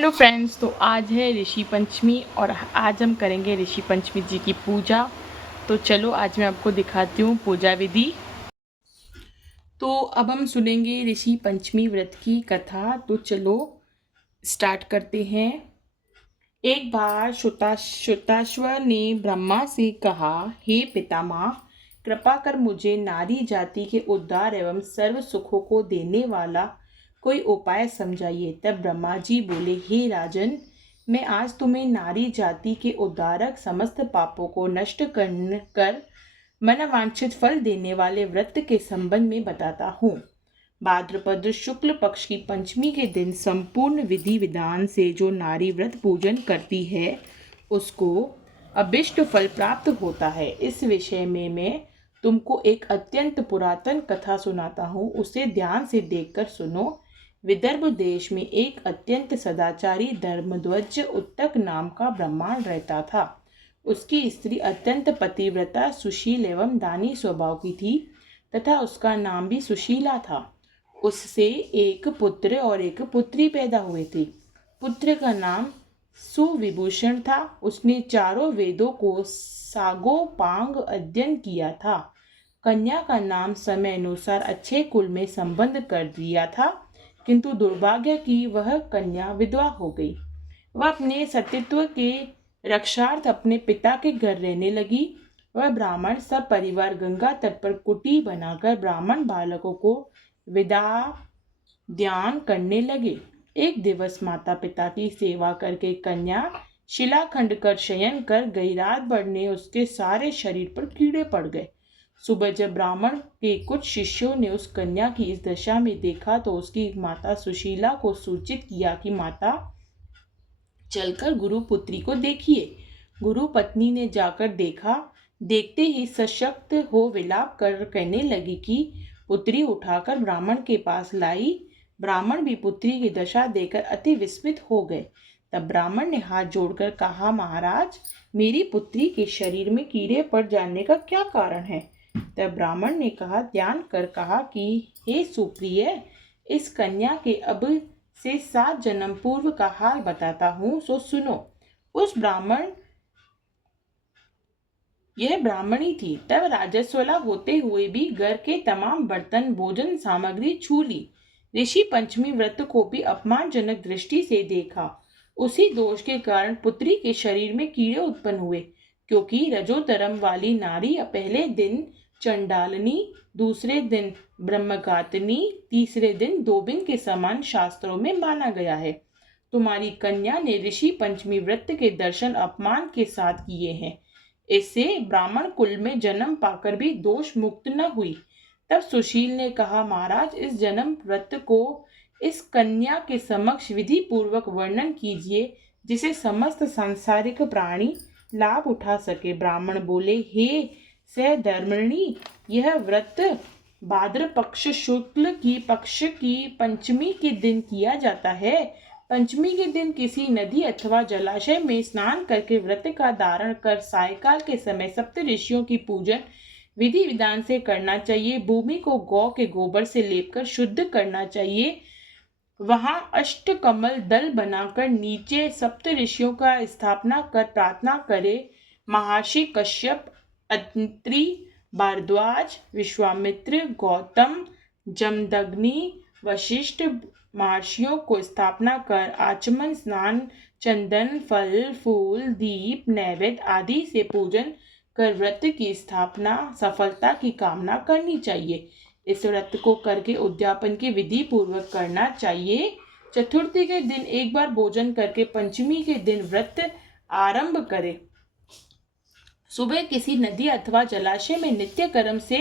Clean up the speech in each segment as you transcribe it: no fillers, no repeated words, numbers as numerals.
Hello friends, तो आज है ऋषि पंचमी और आज हम करेंगे ऋषि पंचमी जी की पूजा। तो चलो आज मैं आपको दिखाती हूँ पूजा विधि। तो अब हम सुनेंगे ऋषि पंचमी व्रत की कथा। तो चलो स्टार्ट करते हैं। एक बार श्रुताश्व ने ब्रह्मा से कहा, हे पितामह, कृपा कर मुझे नारी जाति के उद्धार एवं सर्व सुखों को देने वाला कोई उपाय समझाइए। तब ब्रह्मा जी बोले, हे राजन, मैं आज तुम्हें नारी जाति के उद्धारक समस्त पापों को नष्ट कर मनवांछित फल देने वाले व्रत के संबंध में बताता हूँ। भाद्रपद शुक्ल पक्ष की पंचमी के दिन संपूर्ण विधि विधान से जो नारी व्रत पूजन करती है उसको अभिष्ट फल प्राप्त होता है। इस विषय में मैं तुमको एक अत्यंत पुरातन कथा सुनाता हूँ, उसे ध्यान से देखकर सुनो। विदर्भ देश में एक अत्यंत सदाचारी धर्मध्वज उत्तक नाम का ब्राह्मण रहता था। उसकी स्त्री अत्यंत पतिव्रता, सुशील एवं दानी स्वभाव की थी तथा उसका नाम भी सुशीला था। उससे एक पुत्र और एक पुत्री पैदा हुए थे। पुत्र का नाम सुविभूषण था। उसने चारों वेदों को सागोपांग अध्ययन किया था। कन्या का नाम समय अनुसार अच्छे कुल में संबंध कर दिया था, किंतु दुर्भाग्य की वह कन्या विधवा हो गई। वह अपने सतीत्व के रक्षार्थ अपने पिता के घर रहने लगी। वह ब्राह्मण सब परिवार गंगा तट पर कुटी बनाकर ब्राह्मण बालकों को विदा ध्यान करने लगे। एक दिवस माता पिता की सेवा करके कन्या शिलाखंड कर शयन कर गई। रात बढ़ने उसके सारे शरीर पर कीड़े पड़ गए। सुबह जब ब्राह्मण के कुछ शिष्यों ने उस कन्या की इस दशा में देखा तो उसकी माता सुशीला को सूचित किया कि माता, चलकर गुरु पुत्री को देखिए। गुरु पत्नी ने जाकर देखा। देखते ही सशक्त हो विलाप कर कहने लगी कि पुत्री उठाकर ब्राह्मण के पास लाई। ब्राह्मण भी पुत्री की दशा देखकर अति विस्मित हो गए। तब ब्राह्मण ने हाथ जोड़कर कहा, महाराज, मेरी पुत्री के शरीर में कीड़े पड़ जाने का क्या कारण है? तब ब्राह्मण ने ध्यान कर कहा कि हे सुप्रिय, इस कन्या के अब से 7 जन्म पूर्व का हाल बताता हूँ, सो सुनो। यह ब्राह्मणी थी। तब राजस्वला होते हुए भी घर के तमाम बर्तन भोजन सामग्री छू ली। ऋषि पंचमी व्रत को भी अपमानजनक दृष्टि से देखा। उसी दोष के कारण पुत्री के शरीर में कीड़े उत्पन्न हुए, क्योंकि रजोधर्म वाली नारी पहले दिन चंडालनी, दूसरे दिन ब्रह्मघातिनी, तीसरे दिन दोबिन के समान शास्त्रों में माना गया है। तुम्हारी कन्या ने ऋषि पंचमी व्रत के दर्शन अपमान के साथ किए हैं। इससे ब्राह्मण कुल में जन्म पाकर भी दोष मुक्त न हुई। तब सुशील ने कहा, महाराज, इस जन्म व्रत को इस कन्या के समक्ष विधि पूर्वक वर्णन कीजिए, जिसे समस्त सांसारिक प्राणी लाभ उठा सके। ब्राह्मण बोले, हे सहधर्मिणी, यह व्रत भाद्र पक्ष शुक्ल की पक्ष की पंचमी के दिन किया जाता है। पंचमी के दिन किसी नदी अथवा जलाशय में स्नान करके व्रत का धारण कर सायकाल के समय सप्त ऋषियों की पूजन विधि विधान से करना चाहिए। भूमि को गौ के गोबर से लेपकर शुद्ध करना चाहिए। वहां अष्टकमल दल बनाकर नीचे सप्त ऋषियों का स्थापना कर प्रार्थना करे। महर्षि कश्यप, अत्रि, भारद्वाज, विश्वामित्र, गौतम, जमदग्नि, वशिष्ठ महर्षियों को स्थापना कर आचमन, स्नान, चंदन, फल, फूल, दीप, नैवेद्य आदि से पूजन कर व्रत की स्थापना सफलता की कामना करनी चाहिए। इस व्रत को करके उद्यापन की विधि पूर्वक करना चाहिए। चतुर्थी के दिन एक बार भोजन करके पंचमी के दिन व्रत आरंभ करे। सुबह किसी नदी अथवा जलाशय में नित्य कर्म से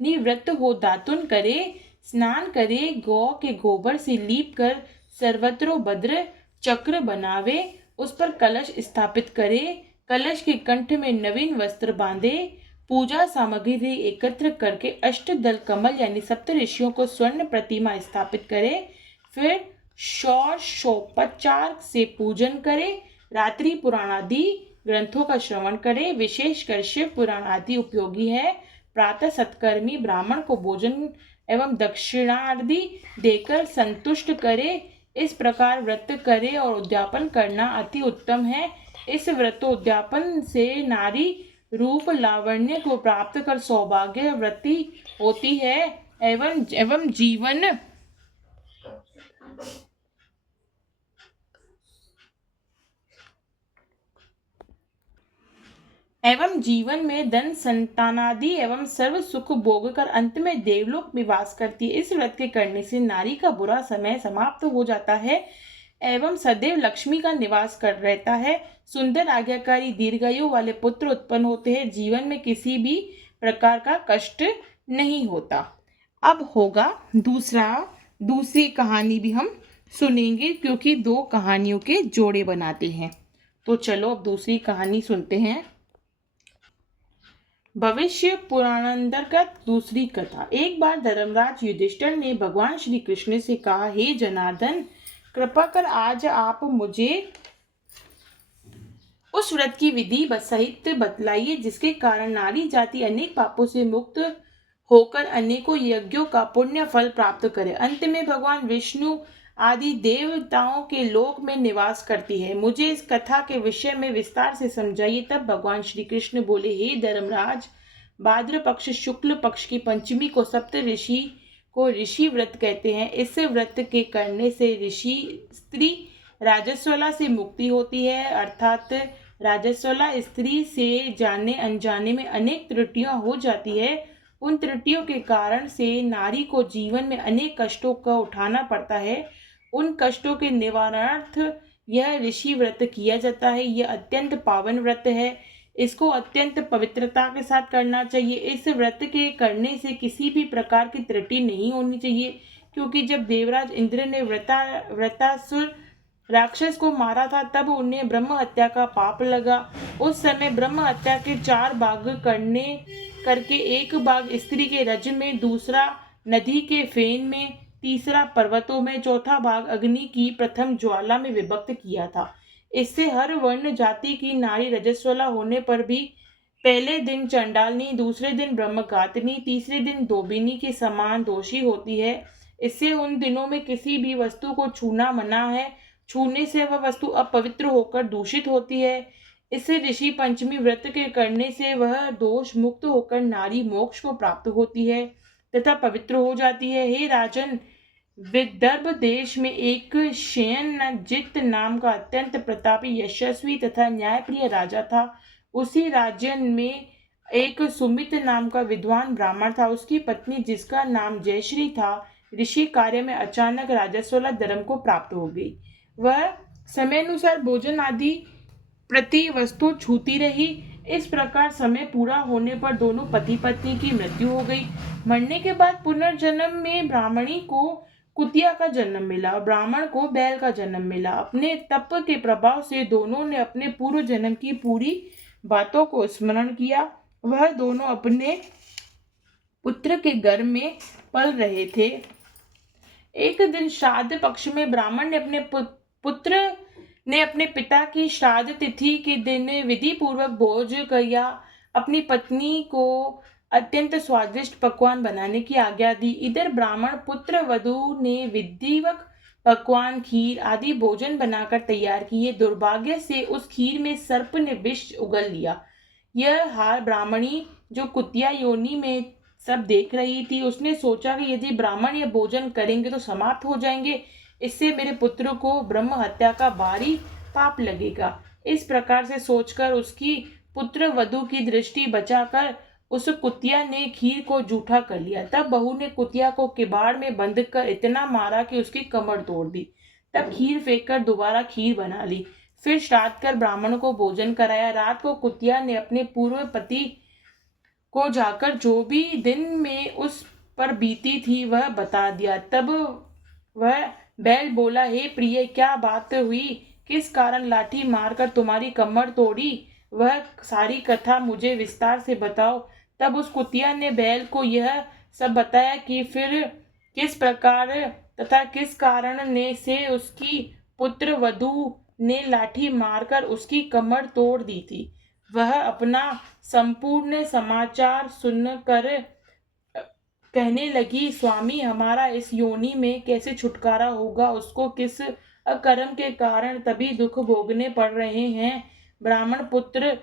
निवृत्त हो दातुन करे, स्नान करे, गौ के गोबर से लीप कर सर्वत्र भद्र चक्र बनावे, उस पर कलश स्थापित करे, कलश के कंठ में नवीन वस्त्र बांधे, पूजा सामग्री एकत्र करके अष्टदल कमल यानी सप्त ऋषियों को स्वर्ण प्रतिमा स्थापित करे, फिर षोडशोपचार से पूजन करे, रात्रि पुराण आदि ग्रंथों का श्रवण करे, विशेषकर शिव पुराण आदि उपयोगी है। प्रातः सत्कर्मी ब्राह्मण को भोजन एवं दक्षिणादि देकर संतुष्ट करे। इस प्रकार व्रत करे और उद्यापन करना अति उत्तम है। इस व्रतोद्यापन से नारी रूप लावण्य को प्राप्त कर सौभाग्यवती होती है एवं जीवन में धन संतानादि एवं सर्व सुख भोग कर अंत में देवलोक में वास करती है। इस व्रत के करने से नारी का बुरा समय समाप्त हो जाता है एवं सदैव लक्ष्मी का निवास कर रहता है। सुंदर आज्ञाकारी दीर्घायु वाले पुत्र उत्पन्न होते हैं। जीवन में किसी भी प्रकार का कष्ट नहीं होता। अब होगा दूसरी कहानी भी हम सुनेंगे, क्योंकि 2 कहानियों के जोड़े बनाते हैं। तो चलो अब दूसरी कहानी सुनते हैं। भविष्य पुराणांतर्गत दूसरी कथा। एक बार धर्मराज युधिष्ठिर ने भगवान श्री कृष्ण से कहा, हे जनार्दन, कृपा कर आज आप मुझे उस व्रत की विधि सहित बतलाइए जिसके कारण नारी जाति अनेक पापों से मुक्त होकर अनेकों यज्ञों का पुण्य फल प्राप्त करे। अंत में भगवान विष्णु आदि देवताओं के लोक में निवास करती है। मुझे इस कथा के विषय में विस्तार से समझाइए। तब भगवान श्री कृष्ण बोले, हे धर्मराज, भाद्र पक्ष शुक्ल पक्ष की पंचमी को सप्त ऋषि को ऋषि व्रत कहते हैं। इस व्रत के करने से ऋषि स्त्री राजस्वला से मुक्ति होती है, अर्थात राजस्वला स्त्री से जाने अनजाने में अनेक त्रुटियां हो जाती है। उन त्रुटियों के कारण से नारी को जीवन में अनेक कष्टों का उठाना पड़ता है। उन कष्टों के निवारणार्थ यह ऋषि व्रत किया जाता है। यह अत्यंत पावन व्रत है। इसको अत्यंत पवित्रता के साथ करना चाहिए। इस व्रत के करने से किसी भी प्रकार की त्रुटि नहीं होनी चाहिए, क्योंकि जब देवराज इंद्र ने व्रतासुर राक्षस को मारा था तब उन्हें ब्रह्म हत्या का पाप लगा। उस समय ब्रह्म हत्या के 4 भाग करके एक भाग स्त्री के रज में, दूसरा नदी के फेन में, तीसरा पर्वतों में, चौथा भाग अग्नि की प्रथम ज्वाला में विभक्त किया था। इससे हर वर्ण जाति की नारी रजस्वला होने पर भी पहले दिन चंडालनी, दूसरे दिन ब्रह्मघातिनी, तीसरे दिन धोबिनी के समान दोषी होती है। इससे उन दिनों में किसी भी वस्तु को छूना मना है। छूने से वह वस्तु अपवित्र होकर दूषित होती है। इससे ऋषि पंचमी व्रत के करने से वह दोष मुक्त होकर नारी मोक्ष को प्राप्त होती है तथा पवित्र हो जाती है। हे राजन, विदर्भ देश में एक शयनजित नाम का अत्यंत प्रतापी, यशस्वी तथा न्यायप्रिय राजा था। उसी राज्य में एक सुमित नाम का विद्वान ब्राह्मण था। उसकी पत्नी, जिसका नाम जयश्री था, ऋषि कार्य में अचानक राजस्वला धर्म को प्राप्त हो गई। वह समयानुसार भोजन आदि प्रति वस्तु छूती रही। इस प्रकार समय पूरा होने पर दोनों पति पत्नी की मृत्यु हो गई। मरने के बाद पुनर्जन्म में ब्राह्मणी को कुतिया का जन्म मिला और ब्राह्मण को बैल का जन्म मिला। अपने तप के प्रभाव से दोनों ने अपने पूर्व जन्म की पूरी बातों को स्मरण किया। वह दोनों अपने पुत्र के गर्भ में पल रहे थे। एक दिन श्राद्ध पक्ष में ब्राह्मण ने अपने पुत्र ने अपने पिता की श्राद्ध तिथि के दिन विधि पूर्वक भोज किया। अपनी पत्नी को अत्यंत स्वादिष्ट पकवान बनाने की आज्ञा दी। इधर ब्राह्मण पुत्र वधू ने विधिवत पकवान, खीर आदि भोजन बनाकर तैयार किए। दुर्भाग्य से उस खीर में सर्प ने विष उगल लिया। यह हाल ब्राह्मणी, जो कुतिया योनि में सब देख रही थी, उसने सोचा कि यदि ब्राह्मण यह भोजन करेंगे तो समाप्त हो जाएंगे। इससे मेरे पुत्र को ब्रह्म हत्या का भारी पाप लगेगा। इस प्रकार से सोचकर उसकी पुत्र वधू की दृष्टि बचाकर उस कुतिया ने खीर को जूठा कर लिया। तब बहू ने कुतिया को किबाड़ में बंद कर इतना मारा कि उसकी कमर तोड़ दी। तब खीर फेंककर दोबारा खीर बना ली। फिर श्राद्ध कर ब्राह्मण को भोजन कराया। रात को कुतिया ने अपने पूर्व पति को जाकर जो भी दिन में उस पर बीती थी वह बता दिया। तब वह बैल बोला, हे प्रिय, क्या बात हुई? किस कारण लाठी मारकर तुम्हारी कमर तोड़ी? वह सारी कथा मुझे विस्तार से बताओ। तब उस कुतिया ने बैल को यह सब बताया कि फिर किस प्रकार तथा किस कारण ने से उसकी पुत्र वधू ने लाठी मारकर उसकी कमर तोड़ दी थी। वह अपना संपूर्ण समाचार सुनकर कहने लगी, स्वामी, हमारा इस योनि में कैसे छुटकारा होगा? उसको किस अकर्म के कारण तभी दुख भोगने पड़ रहे हैं? ब्राह्मण पुत्र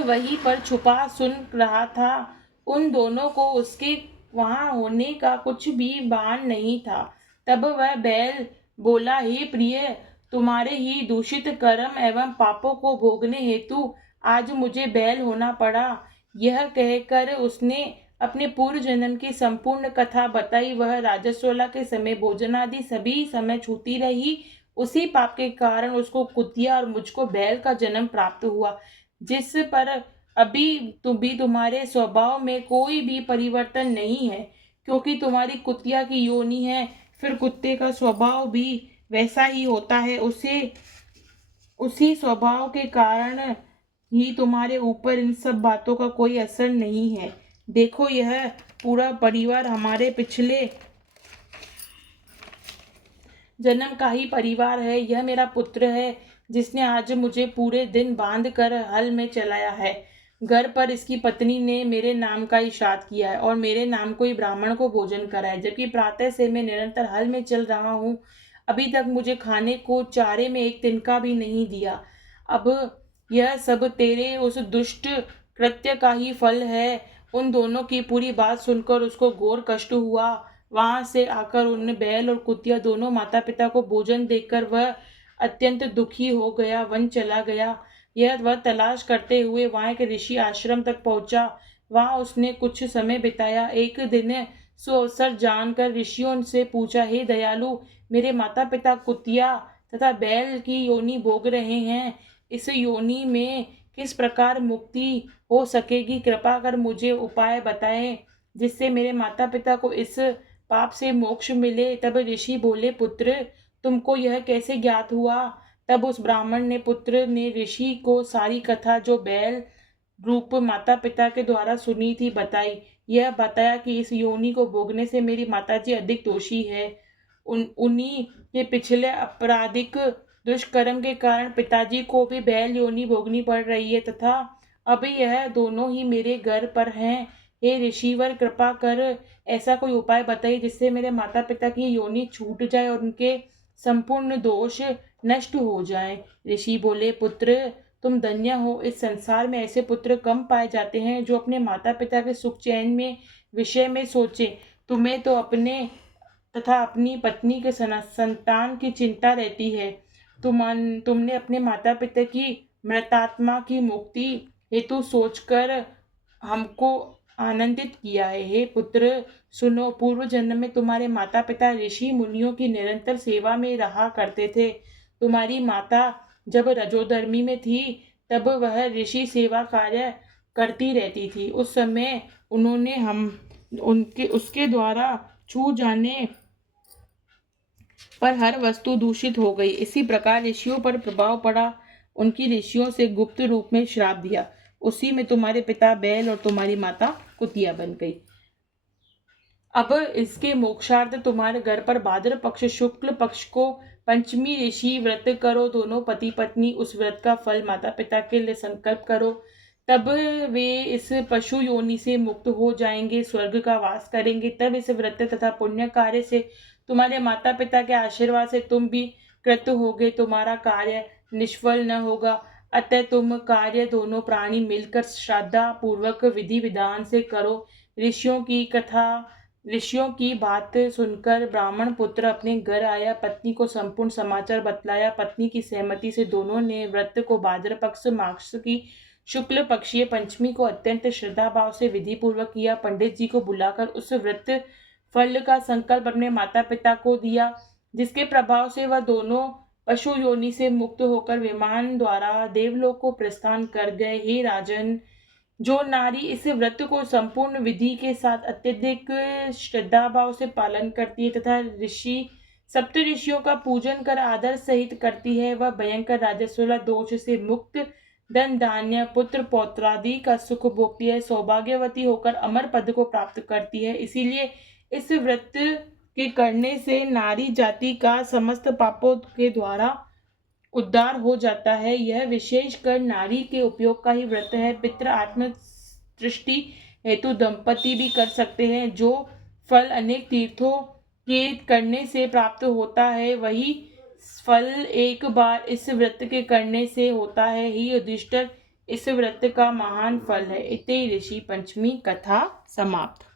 वहीं पर छुपा सुन रहा था। उन दोनों को उसके वहां होने का कुछ भी भान नहीं था। तब वह बैल बोला, हे प्रिय, तुम्हारे ही दूषित कर्म एवं पापों को भोगने हेतु आज मुझे बैल होना पड़ा। यह कहकर उसने अपने पूर्व जन्म की संपूर्ण कथा बताई। वह राजस्वला के समय भोजनादि सभी समय छूती रही। उसी पाप के कारण उसको कुतिया और मुझको बैल का जन्म प्राप्त हुआ, जिस पर अभी तुम्हारे स्वभाव में कोई भी परिवर्तन नहीं है, क्योंकि तुम्हारी कुतिया की योनि है। फिर कुत्ते का स्वभाव भी वैसा ही होता है। उसी स्वभाव के कारण ही तुम्हारे ऊपर इन सब बातों का कोई असर नहीं है। देखो, यह पूरा परिवार हमारे पिछले जन्म का ही परिवार है। यह मेरा पुत्र है, जिसने आज मुझे पूरे दिन बांध कर हल में चलाया है। घर पर इसकी पत्नी ने मेरे नाम का ही श्राद्ध किया है और मेरे नाम को ही ब्राह्मण को भोजन कराया, जबकि प्रातः से मैं निरंतर हल में चल रहा हूँ। अभी तक मुझे खाने को चारे में एक तिनका भी नहीं दिया। अब यह सब तेरे उस दुष्ट कृत्य का ही फल है। उन दोनों की पूरी बात सुनकर उसको घोर कष्ट हुआ। वहां से आकर उन बैल और कुतिया दोनों माता पिता को भोजन देकर वह अत्यंत दुखी हो गया, वन चला गया। वह तलाश करते हुए वहां एक ऋषि आश्रम तक पहुंचा। वहां उसने कुछ समय बिताया। एक दिन सुअवसर जानकर ऋषियों से पूछा, हे दयालु, मेरे माता पिता कुतिया तथा बैल की योनि भोग रहे हैं। इस योनि में किस प्रकार मुक्ति हो सकेगी? कृपा कर मुझे उपाय बताएं, जिससे मेरे माता पिता को इस पाप से मोक्ष मिले। तब ऋषि बोले, पुत्र, तुमको यह कैसे ज्ञात हुआ? तब उस ब्राह्मण ने पुत्र ने ऋषि को सारी कथा जो बैल रूप माता पिता के द्वारा सुनी थी बताई। यह बताया कि इस योनि को भोगने से मेरी माताजी अधिक दोषी है। उन्हीं के पिछले आपराधिक दुष्कर्म के कारण पिताजी को भी बैल योनि भोगनी पड़ रही है, तथा अभी यह दोनों ही मेरे घर पर हैं। हे ऋषिवर, कृपा कर ऐसा कोई उपाय बताइए जिससे मेरे माता पिता की योनि छूट जाए और उनके संपूर्ण दोष नष्ट हो जाए। ऋषि बोले, पुत्र, तुम धन्य हो। इस संसार में ऐसे पुत्र कम पाए जाते हैं जो अपने माता पिता के सुख चैन में विषय में सोचे। तुम्हें तो अपने तथा अपनी पत्नी के संतान की चिंता रहती है। तुमने अपने माता पिता की मृतात्मा की मुक्ति हेतु सोचकर हमको आनंदित किया है। हे पुत्र, सुनो, पूर्व जन्म में तुम्हारे माता पिता ऋषि मुनियों की निरंतर सेवा में रहा करते थे। तुम्हारी माता जब रजोधर्मी में थी तब वह ऋषि सेवा कार्य करती रहती थी। उस समय उसके द्वारा छू जाने पर हर वस्तु दूषित हो गई। इसी प्रकार ऋषियों पर प्रभाव पड़ा। उनकी ऋषियों से गुप्त रूप में श्राप दिया। उसी में तुम्हारे पिता बैल और तुम्हारी माता कुतिया बन गई। अब इसके मोक्षार्थ तुम्हारे घर पर भाद्र पक्ष शुक्ल पक्ष को पंचमी ऋषि व्रत करो। दोनों पति पत्नी उस व्रत का फल माता पिता के लिए संकल्प करो। तब वे इस पशु योनि से मुक्त हो जाएंगे, स्वर्ग का वास करेंगे। तब इस व्रत तथा पुण्य कार्य से तुम्हारे माता पिता के आशीर्वाद से तुम भी कृत होगे, तुम्हारा कार्य निष्फल न होगा। अतः तुम कार्य दोनों प्राणी मिलकर श्रद्धा पूर्वक विधि विधान से करो। ऋषियों की बात सुनकर ब्राह्मण पुत्र अपने घर आया, पत्नी को संपूर्ण समाचार बतलाया। पत्नी की सहमति से दोनों ने व्रत को भाद्र पक्ष मास की शुक्ल पक्षीय पंचमी को अत्यंत श्रद्धा भाव से विधि पूर्वक किया। पंडित जी को बुलाकर उस व्रत फल का संकल्प अपने माता पिता को दिया, जिसके प्रभाव से वह दोनों पशु योनि से मुक्त होकर विमान द्वारा देवलोक को प्रस्थान कर गए। हे राजन, जो नारी इस व्रत को संपूर्ण विधि के साथ अत्यधिक श्रद्धा भाव से पालन करती है तथा सप्त ऋषियों का पूजन कर आदर सहित करती है, वह भयंकर राजस्वला दोष से मुक्त धन धान्य पुत्र पौत्रादि का सुख भोगती है, सौभाग्यवती होकर अमर पद को प्राप्त करती है। इसीलिए इस व्रत के करने से नारी जाति का समस्त पापों के द्वारा उद्धार हो जाता है। यह विशेषकर नारी के उपयोग का ही व्रत है। पितृ आत्म दृष्टि हेतु दंपति भी कर सकते हैं। जो फल अनेक तीर्थों के करने से प्राप्त होता है, वही फल एक बार इस व्रत के करने से होता है। ही युधिष्ठिर, इस व्रत का महान फल है। इति ऋषि पंचमी कथा समाप्त।